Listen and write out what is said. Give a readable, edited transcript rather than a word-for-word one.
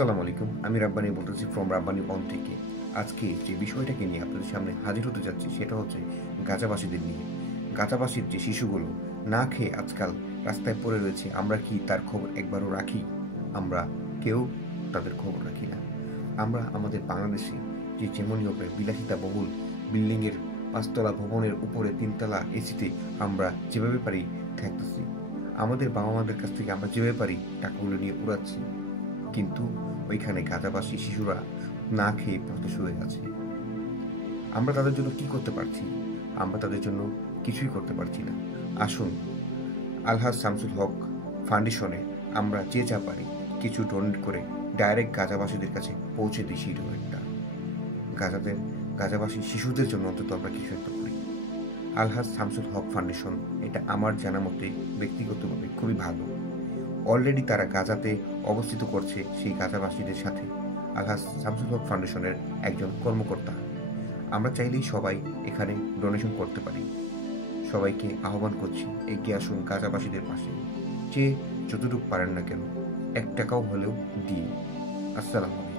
আসসালামু আলাইকুম। আমি রাব্বানি বলতেছি ফ্রম রাব্বানি ওয়ান থেকে। আজকে যে বিষয়টাকে নিয়ে আপনাদের সামনে হাজির হতে যাচ্ছি সেটা হচ্ছে গাজাবাসীদের নিয়ে। গাজাবাসীর যে শিশুগুলো না খেয়ে আজকাল রাস্তায় পড়ে রয়েছে, আমরা কি তার খবর একবারও রাখি? আমরা কেউ তাদের খবর রাখি না। আমরা আমাদের বাংলাদেশে যে যেমনই হোক বিলাসিতা বহুল বিল্ডিংয়ের ৫ তলা ভবনের উপরে ৩ তলা এসিতে আমরা যেভাবে পারি থাকতেছি। আমাদের বাবা মাদের কাছ থেকে আমরা যেভাবে পারি টাকাগুলো নিয়ে উড়াচ্ছি, কিন্তু ওইখানে গাজাবাসী শিশুরা না খেয়ে পড়তে শুয়ে গেছে। আমরা তাদের জন্য কি করতে পারছি? আমরা তাদের জন্য কিছুই করতে পারছি না। আসুন আলহাজ শামসুল হক ফাউন্ডেশনে আমরা যে যা পারি কিছু ডোনেট করে ডাইরেক্ট গাজাবাসীদের কাছে পৌঁছে দিই। সেই ডোনেটটা গাজাবাসী শিশুদের জন্য অন্তত আমরা কিছু একটা করি। আলহাজ শামসুল হক ফাউন্ডেশন, এটা আমার জানা মতে ব্যক্তিগতভাবে খুবই ভালো। অলরেডি তারা গাজাতে অবস্থিত করছে সেই গাজাবাসীদের সাথে আলহাজ শামসুল হক ফাউন্ডেশনের একজন কর্মকর্তা। আমরা চাইলেই সবাই এখানে ডোনেশন করতে পারি। সবাইকে আহ্বান করছি, এগিয়ে আসুন গাজাবাসীদের পাশে। যে যতটুকু পারেন না কেন ১ টাকাও হলেও দিন। আসসালামু আলাইকুম।